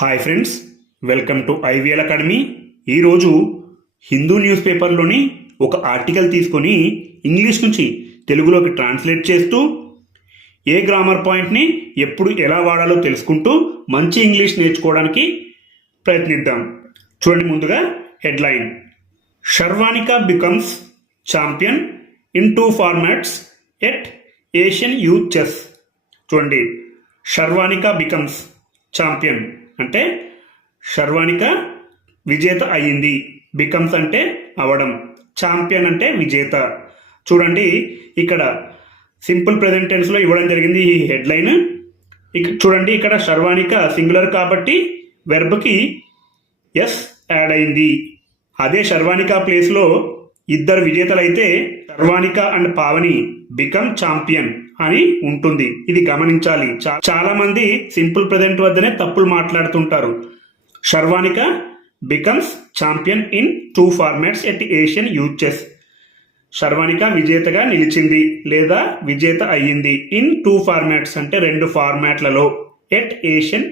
Hi friends welcome to IVL academy ఈరోజు Hindu news పేపర్లోని ఒక article తీసుకొని ఇంగ్లీష్ నుంచి తెలుగులోకి ట్రాన్స్లేట్ చేస్తూ ఏ గ్రామర్ పాయింట్ని ఎప్పుడు ఎలా వాడాలో తెలుసుకుంటూ మంచి ఇంగ్లీష్ నేర్చుకోవడానికి ప్రయత్నిద్దాం. చూడండి ముందుగా headline. Sharvanika becomes champion in two formats at Asian youth chess. చూడండి. Sharvanika becomes champion. అంటే షర్వానిక విజేత అయ్యింది. బికమ్స్ అంటే అవడం. ఛాంపియన్ అంటే విజేత. చూడండి ఇక్కడ సింపుల్ ప్రెజెంటెన్స్లో ఇవ్వడం జరిగింది ఈ హెడ్లైన్. ఇక చూడండి ఇక్కడ షర్వానిక సింగులర్ కాబట్టి వెర్బ్కి ఎస్ యాడ్ అయింది. అదే శర్వానిక ప్లేస్లో ఇద్దరు విజేతలైతే Sharvanika and Pavani become champion. అని ఉంటుంది. ఇది గమనించాలి. చా- చాలా మంది సింపుల్ ప్రజెంట్ వద్దనే తప్పులు మాట్లాడుతుంటారు. Sharvanika becomes champion in two formats at Asian youth chess Sharvanika విజేతగా నిలిచింది లేదా విజేత అయ్యింది ఇన్ టూ ఫార్మాట్స్ అంటే రెండు ఫార్మాట్లలో ఎట్ ఏషియన్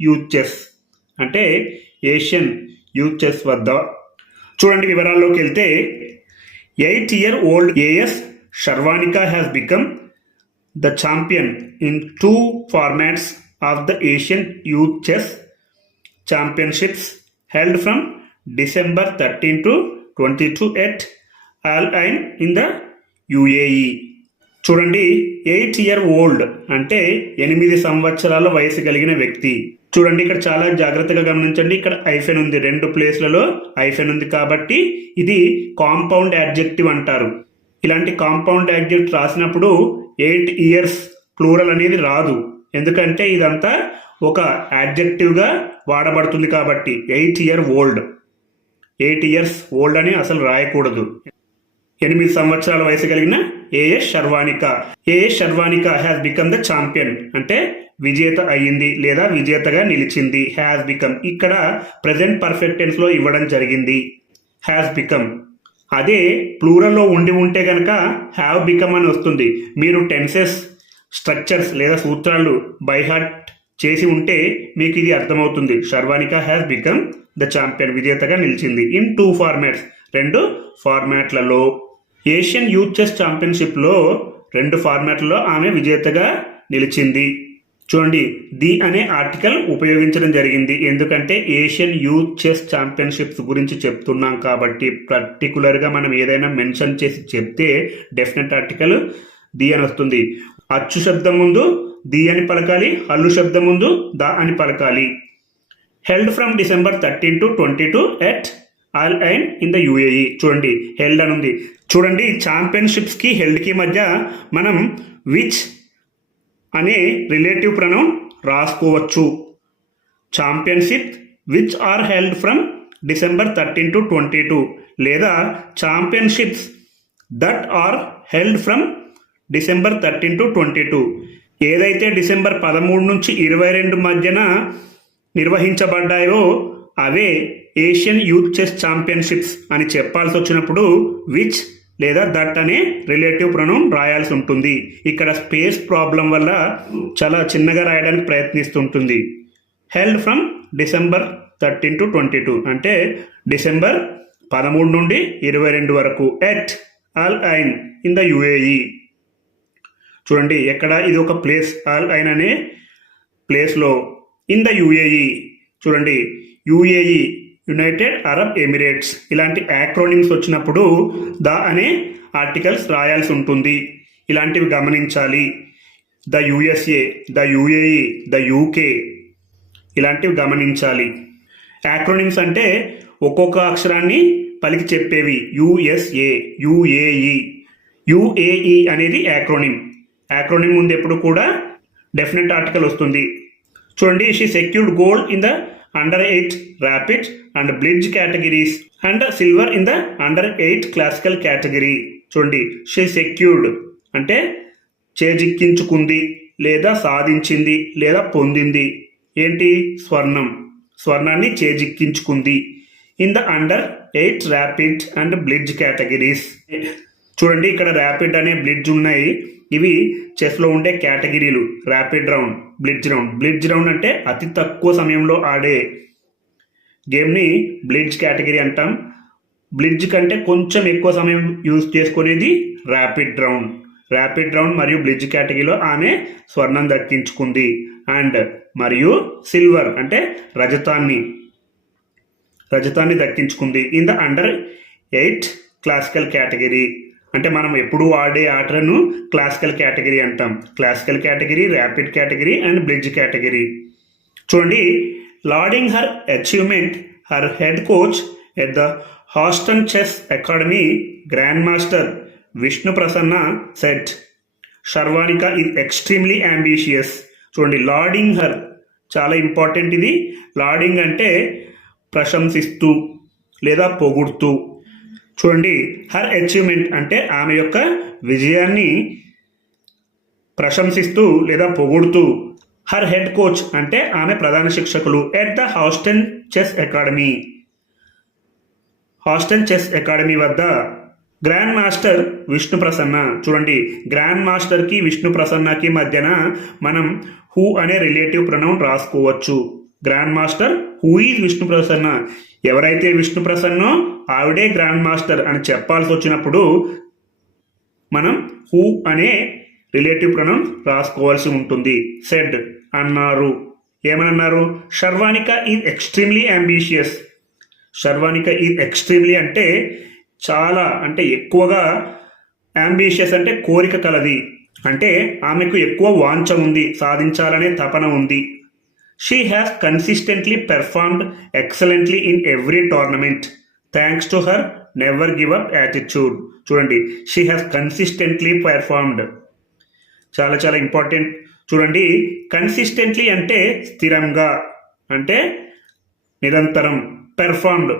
యూత్ చెస్ అంటే ఏషియన్ యూత్ చెస్ వద్ద. చూడండి వివరాల్లోకి వెళ్తే eight year old A S Sharvanika has become the champion in two formats of the Asian youth chess championships held from December thirteen to twenty two at Al Ain in the UAE చూడండి eight year old అంటే ఎనిమిది సంవత్సరాల వయసు కలిగిన వ్యక్తి. చూడండి ఇక్కడ చాలా జాగ్రత్తగా గమనించండి. ఇక్కడ ఐఫెన్ ఉంది. రెండు ప్లేస్లలో ఐఫెన్ ఉంది కాబట్టి ఇది కాంపౌండ్ యాడ్జెక్టివ్ అంటారు. ఇలాంటి కాంపౌండ్ యాడ్జెక్ట్ రాసినప్పుడు ఎయిట్ ఇయర్స్ ప్లూరల్ అనేది రాదు. ఎందుకంటే ఇదంతా ఒక యాడ్జెక్టివ్గా వాడబడుతుంది కాబట్టి eight year old. Eight years old అని అసలు రాయకూడదు. ఎనిమిది సంవత్సరాల వయసు కలిగిన A S Sharvanika A S Sharvanika has become the champion అంటే విజేత అయ్యింది లేదా విజేతగా నిలిచింది. హ్యాస్ బికమ్ ఇక్కడ ప్రజెంట్ పర్ఫెక్ట్ ఇవ్వడం జరిగింది. హ్యాస్ బికమ్ అదే ప్లూరల్లో ఉండి ఉంటే కనుక హ్యావ్ బికమ్ అని వస్తుంది. మీరు టెన్సెస్ స్ట్రక్చర్స్ లేదా సూత్రాలు బైహార్ట్ చేసి ఉంటే మీకు ఇది అర్థమవుతుంది. Sharvanika has become the champion విజేతగా నిలిచింది. ఇన్ టూ ఫార్మాట్స్ రెండు ఫార్మాట్లలో ఏషియన్ యూత్ చెస్ ఛాంపియన్షిప్లో రెండు ఫార్మాట్లలో ఆమె విజేతగా నిలిచింది. చూడండి ది అనే ఆర్టికల్ ఉపయోగించడం జరిగింది. ఎందుకంటే ఏషియన్ యూత్ చెస్ ఛాంపియన్షిప్స్ గురించి చెప్తున్నాం కాబట్టి పర్టికులర్గా మనం ఏదైనా మెన్షన్ చేసి చెప్తే డెఫినెట్ ఆర్టికల్ ది అని వస్తుంది. అచ్చు శబ్దం ముందు ది అని పలకాలి హల్లు శబ్దం ముందు ద అని పలకాలి. Held from December thirteen to twenty two at Al and in the UAE. చూడండి హెల్డ్ అని ఉంది చూడండి ఛాంపియన్షిప్స్కి హెల్డ్కి మధ్య మనం విచ్ అనే రిలేటివ్ ప్రొనౌన్ రాసుకోవచ్చు. Championship which are held from December thirteen to twenty two లేదా championships that are held from December thirteen to twenty two. ఏదైతే డిసెంబర్ పదమూడు నుంచి ఇరవై రెండు మధ్యన నిర్వహించబడ్డాయో అవే ఏషియన్ యూత్ చెస్ ఛాంపియన్షిప్స్ అని చెప్పాల్సి వచ్చినప్పుడు విచ్ లేదా దట్ అనే రిలేటివ్ ప్రొనౌన్ రాయాల్సి ఉంటుంది. ఇక్కడ స్పేస్ ప్రాబ్లం వల్ల చాలా చిన్నగా రాయడానికి ప్రయత్నిస్తుంటుంది. Held from December thirteen to twenty two అంటే డిసెంబర్ పదమూడు నుండి ఇరవై రెండు వరకు. At Al Ain in the UAE. చూడండి ఎక్కడ ఇది ఒక ప్లేస్ ఆల్ ఐన్ అనే ప్లేస్లో. In the UAE. చూడండి యుఏఈ యునైటెడ్ అరబ్ ఎమిరేట్స్ ఇలాంటి యాక్రోనిమ్స్ వచ్చినప్పుడు ద అనే ఆర్టికల్స్ రాయాల్సి ఉంటుంది. ఇలాంటివి గమనించాలి. The USA the UAE the UK ఇలాంటివి గమనించాలి. యాక్రోనిమ్స్ అంటే ఒక్కొక్క అక్షరాన్ని పలికి చెప్పేవి. యుఎస్ఏ యుఏఈ యుఏఈ అనేది యాక్రోనిమ్ యాక్రోనిమ్ ముందు ఎప్పుడు కూడా. డెఫినెట్ ఆర్టికల్ వస్తుంది. చూడండి she secured gold in the under eight rapid and blitz categories and silver in the under eight classical category చూడండి షీ సెక్యూర్డ్ అంటే చేజిక్కించుకుంది లేదా సాధించింది లేదా పొందింది. ఏంటి? స్వర్ణం. స్వర్ణాన్ని చేజిక్కించుకుంది. In the under eight rapid and blitz categories చూడండి ఇక్కడ ర్యాపిడ్ అనే బ్లిడ్జ్ ఉన్నాయి. ఇవి చెస్లో ఉండే కేటగిరీలు. Rapid round blitz round blitz round అంటే అతి తక్కువ సమయంలో ఆడే గేమ్ని బ్లిడ్జ్ కేటగిరీ అంటాం. బ్లిడ్జ్ కంటే కొంచెం ఎక్కువ సమయం యూజ్ చేసుకునేది ర్యాపిడ్ రౌండ్ ర్యాపిడ్ రౌండ్ మరియు బ్లిడ్జ్ కేటగిరీలో ఆమె స్వర్ణం దక్కించుకుంది. అండ్ మరియు సిల్వర్ అంటే రజతాన్ని రజతాన్ని దక్కించుకుంది. In the under eight classical category అంటే మనం ఎప్పుడూ ఆడే ఆటలను క్లాసికల్ కేటగిరీ అంటాం. Classical category rapid category and blitz category చూడండి lauding her achievement her head coach at the Hasten chess academy grand master Vishnu Prasanna said Sharvanika is extremely ambitious చూడండి lauding her చాలా important ఇది. లార్డింగ్ అంటే ప్రశంసిస్తూ లేదా పొగుడుతూ. చూడండి హర్ అచీవ్మెంట్ అంటే ఆమె యొక్క విజయాన్ని ప్రశంసిస్తూ లేదా పొగుడుతూ హర్ హెడ్ కోచ్ అంటే ఆమె ప్రధాన శిక్షకులు at the Hasten chess academy Hasten chess academy వద్ద గ్రాండ్ మాస్టర్ విష్ణు ప్రసన్న చూడండి గ్రాండ్ మాస్టర్కి విష్ణు ప్రసన్నకి మధ్యన మనం హూ అనే రిలేటివ్ ప్రొనౌన్ రాసుకోవచ్చు. Grand master who is Vishnu Prasanna ఎవరైతే విష్ణు ప్రసన్నో ఆవిడే గ్రాండ్ మాస్టర్ అని చెప్పాల్సి వచ్చినప్పుడు మనం హూ అనే రిలేటివ్ ప్రొనౌన్ రాసుకోవాల్సి ఉంటుంది. సెడ్ అన్నారు. ఏమనన్నారు? Sharvanika is extremely ambitious Sharvanika is extremely అంటే చాలా అంటే ఎక్కువగా అంబిషియస్ అంటే కోరిక కలది. అంటే ఆమెకు ఎక్కువ వాంఛ ఉంది సాధించాలనే తపన ఉంది. She has consistently performed excellently in every tournament thanks to her never give up attitude చూడండి షీ హ్యాస్ కన్సిస్టెంట్లీ పెర్ఫార్మ్డ్ చాలా చాలా ఇంపార్టెంట్ చూడండి కన్సిస్టెంట్లీ అంటే స్థిరంగా అంటే నిరంతరం పెర్ఫార్మ్డ్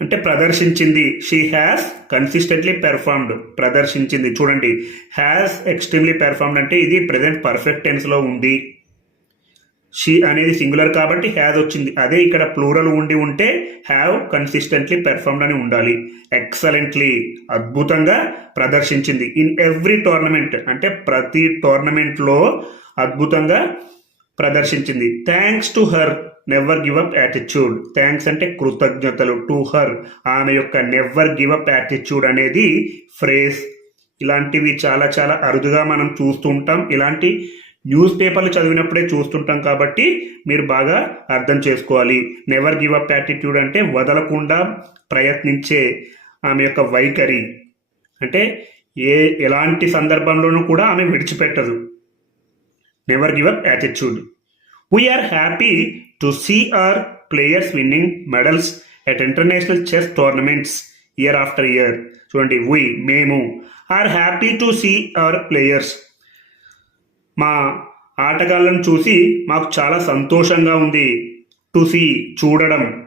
అంటే ప్రదర్శించింది. షీ హ్యాస్ కన్సిస్టెంట్లీ పెర్ఫార్మ్డ్ ప్రదర్శించింది. చూడండి హ్యాస్ ఎక్స్ట్రీమ్లీ పెర్ఫార్మ్డ్ అంటే ఇది ప్రజెంట్ పర్ఫెక్ట్ టెన్స్లో ఉంది. షీ అనేది సింగులర్ కాబట్టి హ్యాజ్ వచ్చింది. అదే ఇక్కడ ప్లూరల్ ఉండి ఉంటే హ్యావ్ కన్సిస్టెంట్లీ పెర్ఫార్మ్డ్ అని ఉండాలి. ఎక్సలెంట్లీ అద్భుతంగా ప్రదర్శించింది. ఇన్ ఎవ్రీ టోర్నమెంట్ అంటే ప్రతి టోర్నమెంట్లో అద్భుతంగా ప్రదర్శించింది. Thanks to her never give up attitude thanks అంటే కృతజ్ఞతలు టు హర్ ఆమె యొక్క నెవర్ గివ్ అప్ యాటిట్యూడ్ అనేది ఫ్రేజ్ ఇలాంటివి చాలా చాలా అరుదుగా మనం చూస్తుంటాం ఇలాంటి న్యూస్ పేపర్లు చదివినప్పుడే చూస్తుంటాం కాబట్టి మీరు బాగా అర్థం చేసుకోవాలి. నెవర్ గివ్ అప్ యాటిట్యూడ్ అంటే వదలకుండా ప్రయత్నించే ఆమె యొక్క వైఖరి. అంటే ఏ ఎలాంటి సందర్భంలోనూ కూడా ఆమె విడిచిపెట్టదు. Never give up attitude we are happy to see our players winning medals at international chess tournaments year after year చూడండి వీ మేము are happy to see our players మా ఆటగాళ్ళను చూసి మాకు చాలా సంతోషంగా ఉంది. టు సీ చూడడం.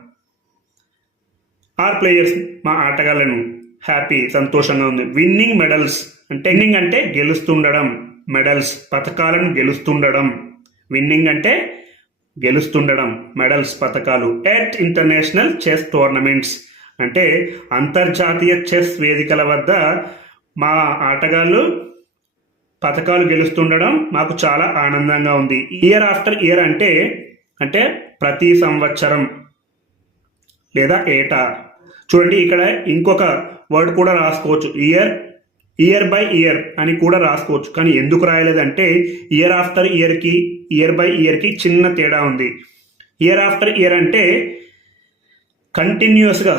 ఆర్ ప్లేయర్స్ మా ఆటగాళ్ళను హ్యాపీ సంతోషంగా ఉంది. విన్నింగ్ మెడల్స్ అంటే విన్నింగ్ అంటే గెలుస్తుండడం. మెడల్స్ పథకాలను గెలుస్తుండడం. విన్నింగ్ అంటే గెలుస్తుండడం. మెడల్స్ పథకాలు. ఎట్ ఇంటర్నేషనల్ చెస్ టోర్నమెంట్స్ అంటే అంతర్జాతీయ చెస్ వేదికల వద్ద మా ఆటగాళ్ళు పథకాలు గెలుస్తుండడం మాకు చాలా ఆనందంగా ఉంది. ఇయర్ ఆఫ్టర్ ఇయర్ అంటే అంటే ప్రతి సంవత్సరం లేదా ఏటా. చూడండి ఇక్కడ ఇంకొక వర్డ్ కూడా రాసుకోవచ్చు. ఇయర్ ఇయర్ బై ఇయర్ అని కూడా రాసుకోవచ్చు. కానీ ఎందుకు రాయలేదంటే ఇయర్ ఆఫ్టర్ ఇయర్కి ఇయర్ బై ఇయర్కి చిన్న తేడా ఉంది. ఇయర్ ఆఫ్టర్ ఇయర్ అంటే కంటిన్యూస్గా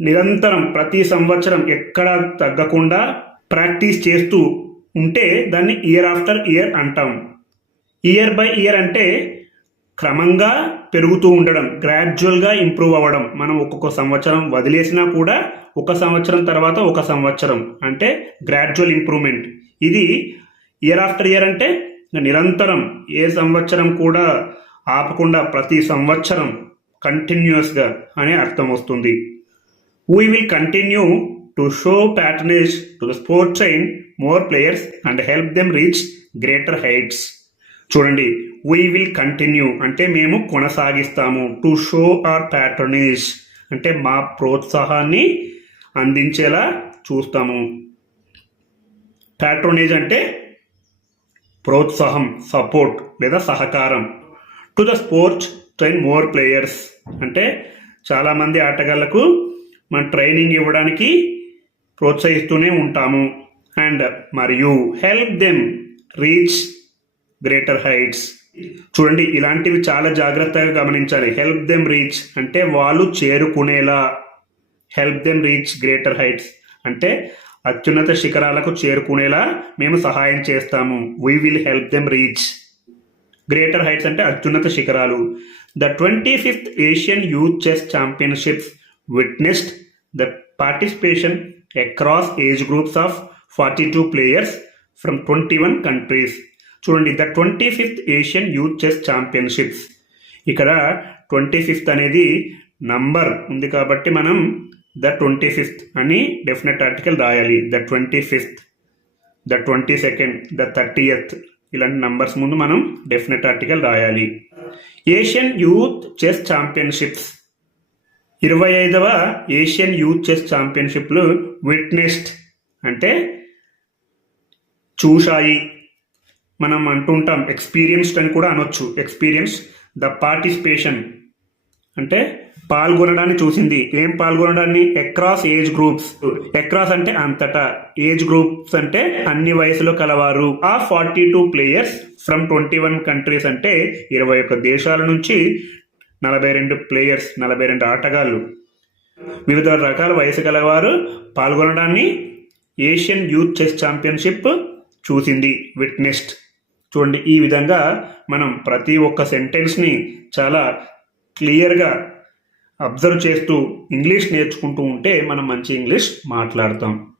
నిరంతరం ప్రతి సంవత్సరం ఎక్కడ తగ్గకుండా ప్రాక్టీస్ చేస్తూ ఉంటే దాన్ని ఇయర్ ఆఫ్టర్ ఇయర్ అంటాం. ఇయర్ బై ఇయర్ అంటే క్రమంగా పెరుగుతూ ఉండడం గ్రాడ్యువల్గా ఇంప్రూవ్ అవ్వడం. మనం ఒక్కొక్క సంవత్సరం వదిలేసినా కూడా ఒక సంవత్సరం తర్వాత ఒక సంవత్సరం. అంటే గ్రాడ్యువల్ ఇంప్రూవ్మెంట్ ఇది ఇయర్ ఆఫ్టర్ ఇయర్ అంటే నిరంతరం. ఏ సంవత్సరం కూడా ఆపకుండా ప్రతి సంవత్సరం కంటిన్యూస్గా అనే అర్థం వస్తుంది. We will continue to show patronage to the sport chain more players and help them reach greater heights చూడండి వీ విల్ కంటిన్యూ అంటే మేము కొనసాగిస్తాము. టు షో ఆర్ ప్యాటర్నేజ్ అంటే మా ప్రోత్సాహాన్ని అందించేలా చూస్తాము. ప్యాట్రోనేజ్ అంటే ప్రోత్సాహం సపోర్ట్ లేదా సహకారం. To the sports train more players అంటే చాలామంది ఆటగాళ్ళకు మన ట్రైనింగ్ ఇవ్వడానికి ప్రోత్సహిస్తూనే ఉంటాము. అండ్ మరియు help them reach greater heights చూడండి ఇలాంటివి చాలా జాగ్రత్తగా గమనించాలి. హెల్ప్ దెమ్ రీచ్ అంటే వాళ్ళు చేరుకునేలా. Help them reach greater heights అంటే అత్యున్నత శిఖరాలకు చేరుకునేలా మేము సహాయం చేస్తాము. We will help them reach greater heights అంటే అత్యున్నత శిఖరాలు. The twenty fifth Asian youth chess championships witnessed the participation across age groups of forty two players from twenty one countries చూడండి the twenty fifth Asian youth chess championships ఇక్కడ twenty fifth అనేది number ఉంది కాబట్టి మనం the twenty fifth అని definite article రాయాలి. The twenty fifth the twenty second the thirtieth ఇలాంటి numbers ముందు మనం డెఫినెట్ ఆర్టికల్ రాయాలి. ఏషియన్ యూత్ చెస్ ఛాంపియన్షిప్స్ ఇరవై ఐదవ ఏషియన్ యూత్ చెస్ ఛాంపియన్షిప్లు విట్నెస్డ్ అంటే చూశాయి. మనం అంటుంటాం ఎక్స్పీరియన్స్డ్ అని కూడా అనొచ్చు. ఎక్స్పీరియన్స్ ద పార్టిసిపేషన్ అంటే పాల్గొనడాన్ని చూసింది. ఏం పాల్గొనడాన్ని? Across age groups. అక్రాస్ అంటే అంతటా. ఏజ్ గ్రూప్స్ అంటే అన్ని వయసులో కలవారు. ఆ forty two players from twenty one countries అంటే ఇరవై ఒక్క దేశాల నుంచి నలభై రెండు ప్లేయర్స్ నలభై రెండు ఆటగాళ్ళు. వివిధ రకాల వయసు గలవారు పాల్గొనడాన్ని ఏషియన్ యూత్ చెస్ ఛాంపియన్షిప్ చూసింది విట్నెస్ట్. చూడండి ఈ విధంగా మనం ప్రతి ఒక్క సెంటెన్స్ని చాలా క్లియర్గా అబ్జర్వ్ చేస్తూ ఇంగ్లీష్ నేర్చుకుంటూ ఉంటే మనం మంచి ఇంగ్లీష్ మాట్లాడతాం.